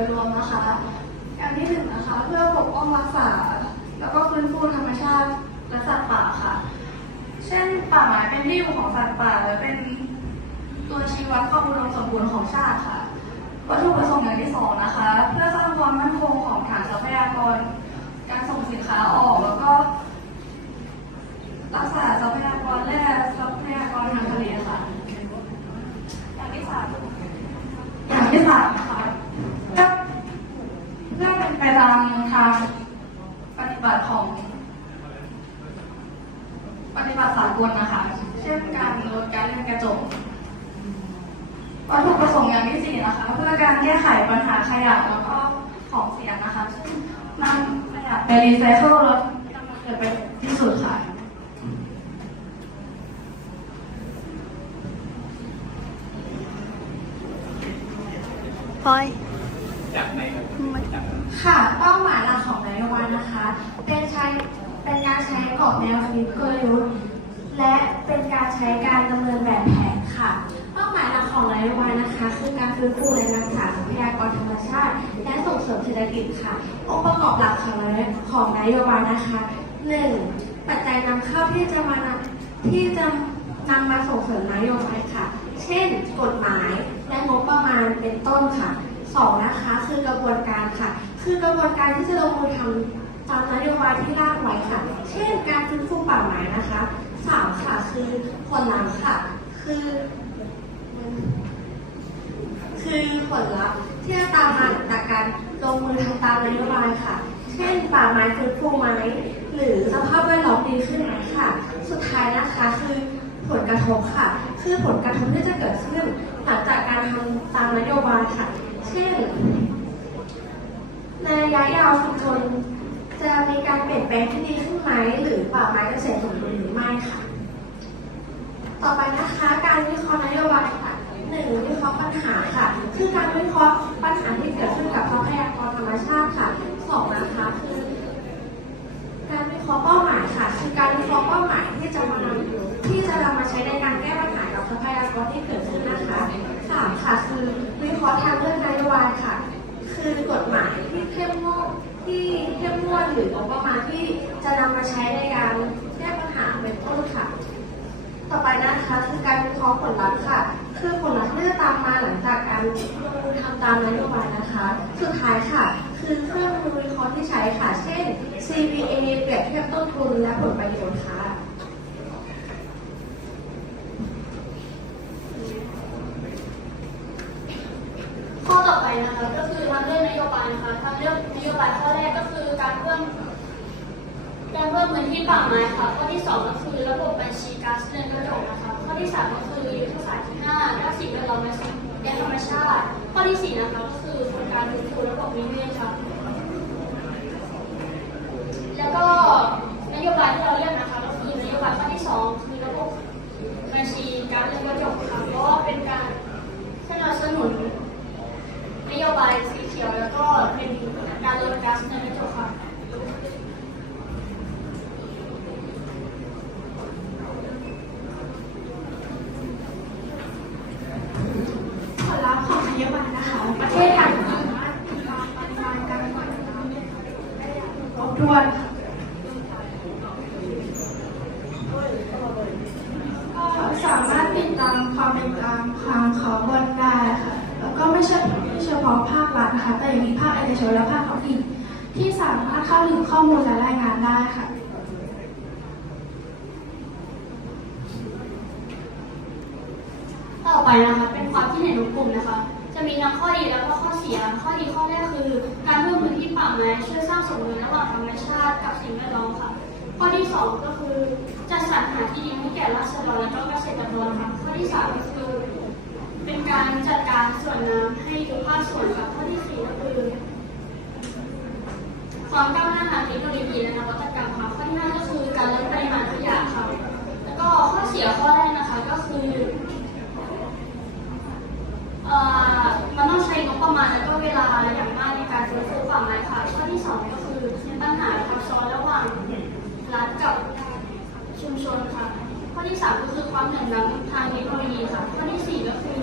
ยรวมนะคะ อย่างที่หนึ่งนะคะ เพื่อปกป้องรักษา แล้วก็ฟื้นฟูธรรมชาติและสัตว์ป่าค่ะ เช่นป่าไม้เป็นที่อยู่ของสัตว์ป่าและเป็นตัวชี้วัดความอุดมสมบูรณ์ของชาติค่ะ วัตถุประสงค์อย่างที่สองนะคะ เพื่อสร้างความมั่นคงของฐานทรัพยากร การส่งสินค้าออกแล้วก็ รักษาทรัพยากรและทรัพยากรทางทะเลค่ะ อย่างที่สามอย่างที่สามนะคะเพื่อเพื่อเป็นไปตามทางปฏิ บัติของปฏิบัติสากลนะคะ เช่นการลดการเล่นกระจกวัตถุประสงค์อย่างที่สี่นะคะเพื่อการแก้ไขปัญหาขยะแล้วก็ของเสียนะคะเช่นนำขยะไปรีไซเคิลแล้วนำมาเกิดประโยชน์ที่สุดค่ะพลอยค่ะเป้าหมายหลักของ นโยบายนะคะ เป็นใช้เป็นการใช้กรอบแนวคิดกลยุทธ์และเป็นการใช้การดำเนินแบบแผนค่ะเป้าหมายหลักของนโยบายนะคะ คือการฟื้นฟูและรักษาทรัพยากรธรรมชาติ และส่งเสริมเศรษฐกิจค่ะองค์ประกอบหลักของนโยของนโยบายนะคะ 1. ปัจจัยนำเข้าที่จะมาที่จะนำมาส่งเสริมนโยบายค่ะ เช่น กฎหมายและงบประมาณเป็นต้นค่ะสองนะคะคือกระบวนการค่ะ คือกระบวนการที่จะลงมือทำตามนโยบายที่ร่างไว้ค่ะ เช่น การฟื้นฟูป่าไม้นะคะสามค่ะคือผลลัพธ์ค่ะ คือ คือผลลัพธ์ที่จะตามมาจากการลงมือทำตามนโยบายค่ะ เช่น ป่าไม้ฟื้นฟูไหมหรือสภาพแวดล้อมดีขึ้นไหมค่ะ สุดท้ายนะคะคือผลกระทบค่ะ คือผลกระทบที่จะเกิดขึ้นหลังจากการทำตามนโยบายค่ะ เช่น ในระยะยาวชุมชนจะมีการเปลี่ยนแปลงที่ดีขึ้นไหมหรือป่าไม้เกษตรสมบูรณ์หรือไม่ค่ะ ต่อไปนะคะการวิเคราะห์นโยบายค่ะหนึ่งวิเคราะห์ปัญหาค่ะ คือการวิเคราะห์ปัญหาที่เกิดขึ้นกับทรัพยากรธรรมชาติค่ะสองนะคะคือ การวิเคราะห์เป้าหมายค่ะ คือการวิเคราะห์เป้าหมายที่จะมานำที่จะนำมาใช้ในการแก้ปัญหากับทรัพยากรที่เกิดขึ้นนะคะสามค่ะคือวิเคราะห์ทางเลือกนโยบายค่ะ คือกฎหมายที่เข้มงวด ที่เข้มงวดหรืองบประมาณที่จะนำมาใช้ในการแก้ปัญหาเป็นต้นค่ะ ต่อไปนะคะคือการวิเคราะห์ผลลัพธ์ค่ะ คือผลลัพธ์ที่จะตามมาหลังจากการลงมือทำตามนโยบายนะคะ สุดท้ายค่ะ คือเครื่องมือวิเคราะห์ที่ใช้ค่ะ เช่น CPA เปรียบเทียบต้นทุนและผลประโยชน์ค่ะข้อต่อไปนะคะก็ นะคะทางเลือกนโยบายข้อแรกก็คือการเพิ่มการเพิ่มพื้นที่ป่าไม้ค่ะ ข้อที่สองก็คือระบบบัญชีก๊าซเรือนกระจกนะคะ ข้อที่สามก็คือยุทธศาสตร์ที่ห้าด้านสิ่งแวดล้อมและธรรมชาติ ข้อที่สี่นะคะก็คือโครงการฟื้นฟูระบบนิเวศ สามารถติดตามปริมาณการปล่อยน้ำได้อย่างควนค่ะก็สามารถติดตามความเป็นกลางทางขอบนได้ค่ะ แล้วก็ไม่ใช่เฉพาะภาครัฐนะคะ แต่ยังมีภาคเอกชนและภาคท้องถิ่น ที่สามารถเข้าถึงข้อมูลและรายงานได้ค่ะ ต่อไปนะคะเป็นความที่เห็นของกลุ่มนะคะ จะมีทั้งข้อดีแล้วก็ข้อเสีย ข้อดีข้อแรกคือ การเพิ่มพื้นที่ป่าไม้ช่วยสร้างสมดุลระหว่างธรรมชาติกับสิ่งแวดล้อมค่ะ ข้อที่สองก็คือจัดสรรหาที่ดินให้แก่ราษฎรและก็เกษตรกรค่ะ ข้อที่สามก็คือ เป็นการจัดการส่วนน้ำให้ทุกภาคส่วนค่ะ ข้อที่สี่ก็คือ ความก้าวหน้าทางเทคโนโลยีและนวัตกรรมค่ะ ข้อที่ห้าก็คือการลดปริมาณขยะค่ะ แล้วก็ ข้อเสียข้อแรกนะคะก็คือมันต้องใช้งบประมาณแล้วก็เวลาอย่างมากในการฟื้นฟูป่าไม้ค่ะ ข้อที่สองก็คือปัญหาทับซ้อนระหว่างรัฐกับชุมชนค่ะ ข้อที่สามก็คือความเหลื่อมล้ำทางเทคโนโลยีค่ะ ข้อที่สี่ก็คือ